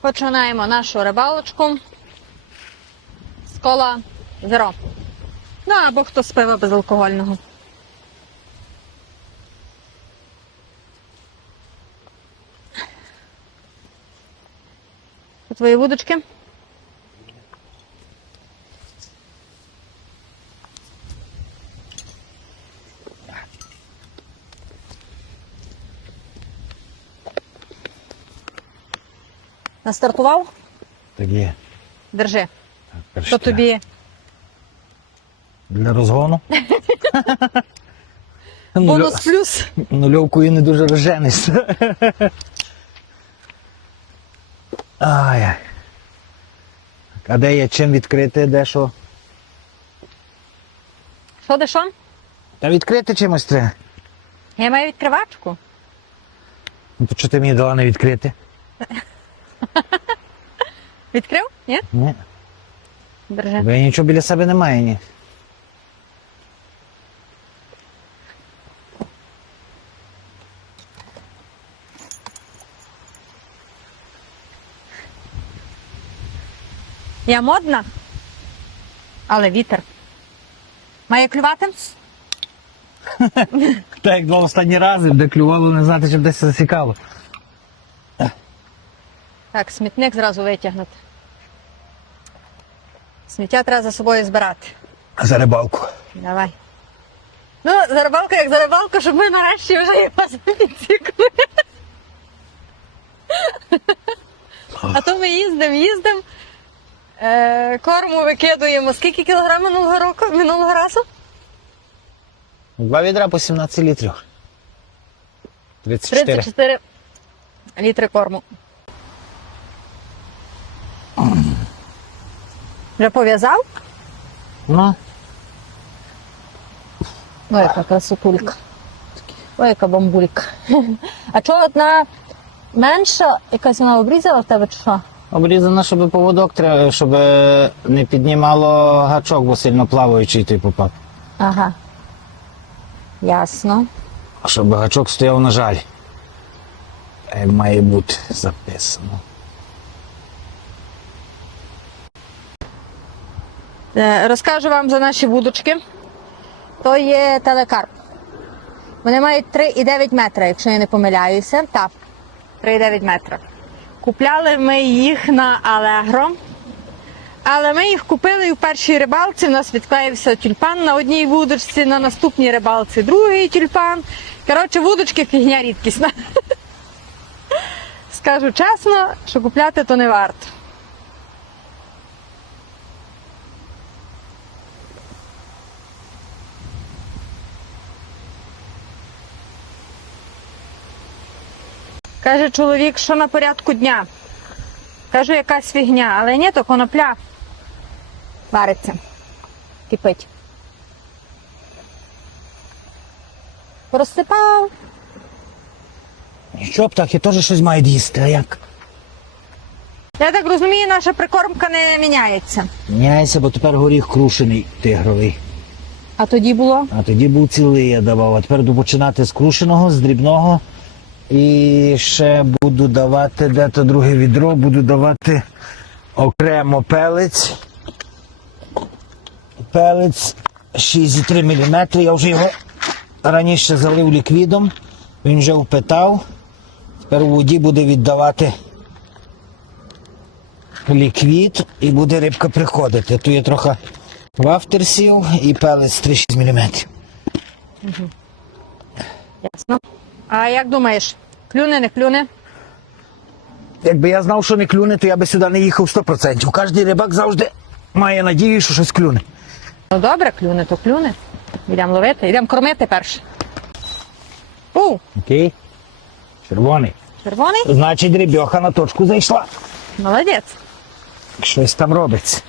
Починаємо нашу рибалочку з кола зеро. Ну, або хто з пива безалкогольного. Твої вудочки? Настартував? Так є. Держи. То тобі Для розгону. бонус плюс. Нульовкою не дуже. Ай. ай. А де є чим відкрити, де що? Що де що? Та відкрити чимось треба. Я маю відкривачку. Ну то що ти мені дала не відкрити? Відкрив? Ні? Ні. Держи. Бо я нічого біля себе немає, ні. Я модна, але вітер. Має клювати? Так як два останні рази, де клювало не знати, щоб десь засікало. Так, смітник зразу витягнути. Сміття треба за собою збирати. За рибалку. Давай. Ну, за рибалку, як за рибалку, щоб ми нарешті вже його запідсікли. А то ми їздимо, їздимо, е, корму викидуємо. Скільки кілограм минулого року, минулого разу? Два відра по 17 літрів. 34. 34 літри корму. Вже пов'язав? Ну, Ой, яка красотулька. Ой, яка бамбулька. А чого одна менша, якась вона обрізала в тебе чи що? обрізано, щоб поводок треба, щоб е, не піднімало гачок, бо сильно плаваючий той попав. Ага. Ясно. Щоб гачок стояв на жалі. Так має бути записано. Розкажу вам за наші вудочки. То є телекарп. Вони мають 3,9 метра, якщо я не помиляюся. Так, 3,9 метра. Купляли ми їх на Allegro. Але ми їх купили і в першій рибалці. У нас відклеївся тюльпан на одній вудочці, на наступній рибалці другий тюльпан. Коротше, вудочки фігня рідкісна. Скажу чесно, що купляти то не варто. Каже чоловік, що на порядку дня. Кажу, якась фігня, але ні, то конопля вариться, кипить. Розсипав. Нічого, птахи теж щось мають їсти, а як? Я так розумію, наша прикормка не міняється. Міняється, бо тепер горіх крушений тигровий. А тоді було? А тоді був цілий, я давав. А тепер буду починати з крушеного, з дрібного. І ще буду давати, де то друге відро, буду давати окремо пелець. Пелець 6,3 мм. Я вже його раніше залив ліквідом. Він вже впитав. Тепер у воді буде віддавати ліквід і буде рибка приходити. Тут є трохи вафтерсів і пелець 3,6 мм. Ясно. А як думаєш, клюне, не клюне? Якби я знав, що не клюне, то я би сюди не їхав 100%. Кожний рибак завжди має надію, що щось клюне. Ну добре, клюне, то клюне. Йдемо ловити, йдемо кормити перше. У, Окей. Червоний. червоний? Значить, рибьоха на точку зайшла. Молодець. Щось там робиться.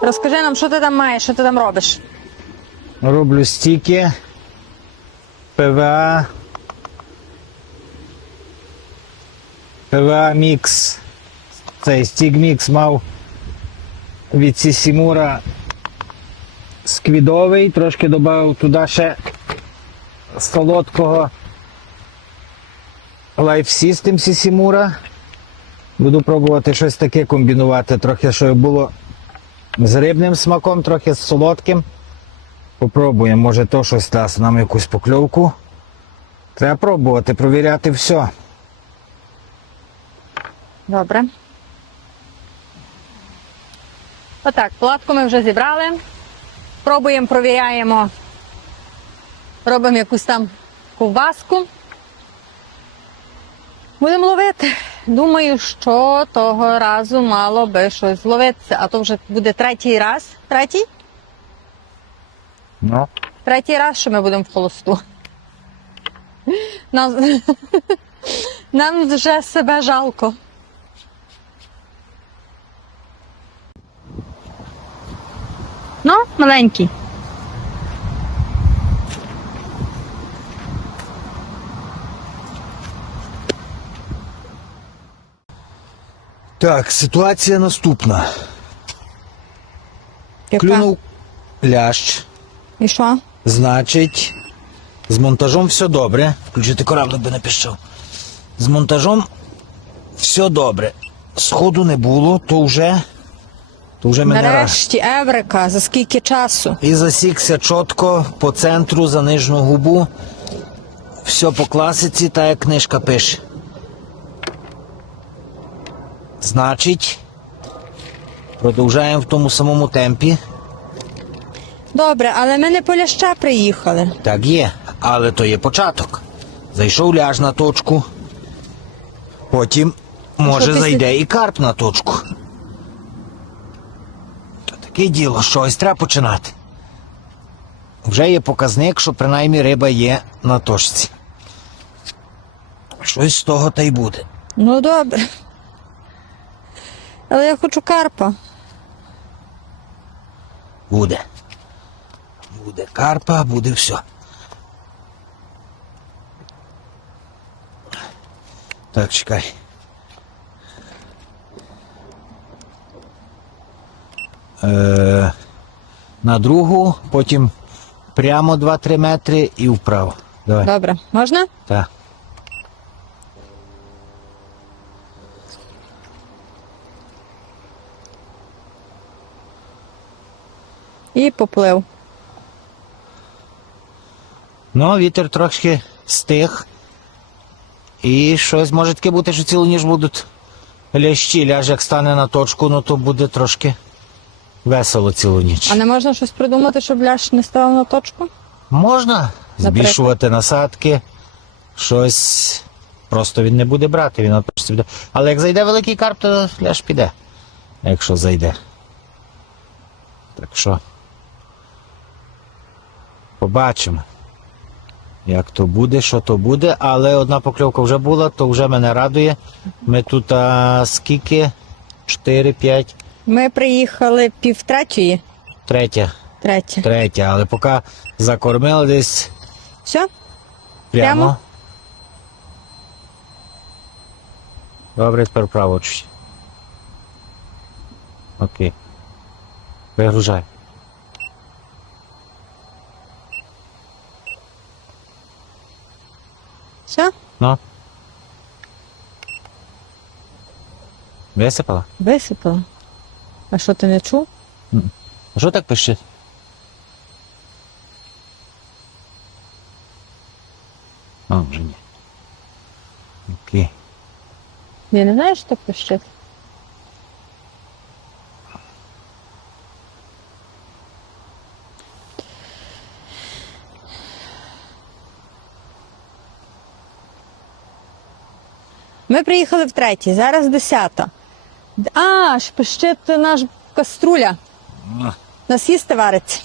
Покажи нам, що ти там маєш, що ти там робиш. Роблю стіки, ПВА. ПВА мікс. Цей стік мікс мав від Сісімура сквідовий, трошки додав туди ще солодкого Life System Сісімура. Буду пробувати щось таке комбінувати, трохи, щоб було з рибним смаком, трохи з солодким. Попробуємо, може то щось дасть нам якусь покльовку. Треба пробувати, провіряти все. Добре. Отак, платку ми вже зібрали. Пробуємо, провіряємо. Робимо якусь там ковбаску. Будемо ловити. Думаю, що того разу мало би щось зловитися, а то вже буде третій раз. Третій? Ну, Третій раз, що ми будемо в холосту. Нам, нам вже себе жалко. Ну, маленький. Так, ситуація наступна. Яка? Клюнув лящ. І що? Значить, з монтажом все добре. Включити кораблик би не пішов. З монтажом все добре. Сходу не було, то вже. То вже мене раз. Нарешті Еврика, за скільки часу? І засікся чітко по центру за нижню губу. Все по класиці, так як книжка пише. Значить, продовжаємо в тому самому темпі. Добре, але ми не по ляща приїхали. Так є, але то є початок. Зайшов ляж на точку. Потім, може, що, після- зайде і карп на точку. То таке діло, щось треба починати. Вже є показник, що принаймні риба є на точці. Щось з того та й буде. Ну добре. Але я хочу карпа. Буде. Буде карпа, буде все. Так, чекай. Е, на другу, потім прямо 2-3 метри і вправо. Давай. Добре, можна? Так. І поплив. Ну, вітер трошки стих. І щось може таке бути, що цілу ніж будуть лящі. Ляж як стане на точку, ну то буде трошки весело цілу ніч. А не можна щось придумати, щоб ляш не ставав на точку? Можна збільшувати насадки, щось. Просто він не буде брати, він точці буде. Але як зайде великий карп, то ляж піде. Якщо зайде. Так що. Побачимо. Як то буде, що то буде, але одна покльовка вже була, то вже мене радує. Ми тут а, скільки? 4-5, Ми приїхали півтретьої. третя. Третя. Третя, але поки закормили десь Все? Прямо. Прямо? Добре, тепер право чуть. Окей. Вигружай. Все? Ну. Висипала? Висипала. А що ти не чув? А що так пише? А, вже ні. Окей. Я не знаю, що так пищить. Ми приїхали в третій, зараз десята. А, шпищить наш каструля. Нас їсти вариться.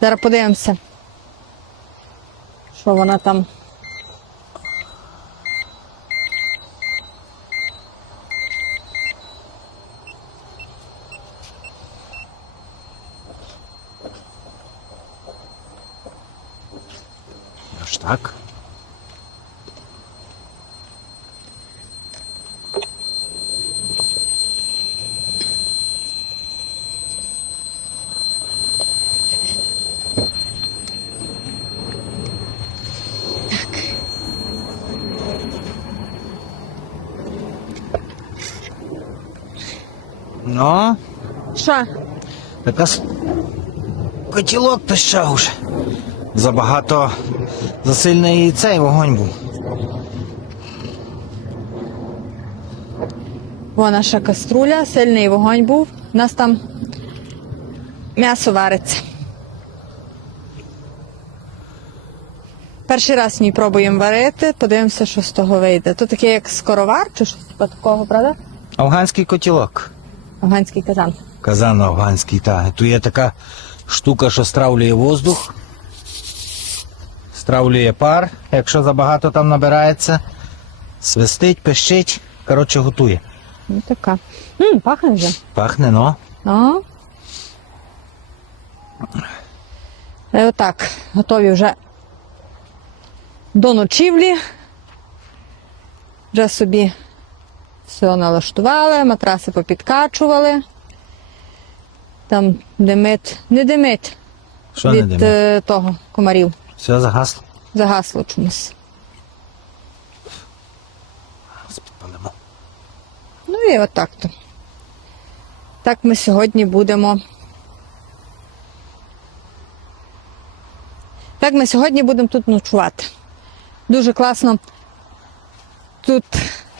Зараз подивимося. Що вона там? Аж так. Ну, Що? Якраз котілок пищав уже. Забагато засильний цей вогонь був. Вон наша каструля, сильний вогонь був. У нас там м'ясо вариться. Перший раз в ній пробуємо варити, подивимося, що з того вийде. То таке як скоровар чи щось типу такого, правда? Афганський котілок. Афганський казан. Казан афганський, так. Тут є така штука, що стравлює воздух. Стравлює пар, якщо забагато там набирається. Свистить, пищить. Коротше, готує. Ну, така. М, пахне вже. Пахне, ну. А? І отак, готові вже до ночівлі. Вже собі все налаштували, матраси попідкачували. Там димить, не димить Що не від димить? е, того комарів. Все загасло. Загасло чомусь. Підпалимо. Ну і отак то. Так ми сьогодні будемо. Так ми сьогодні будемо тут ночувати. Дуже класно. Тут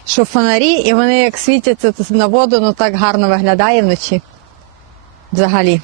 що фонарі, і вони як світяться на воду, ну так гарно виглядає вночі. Взагалі.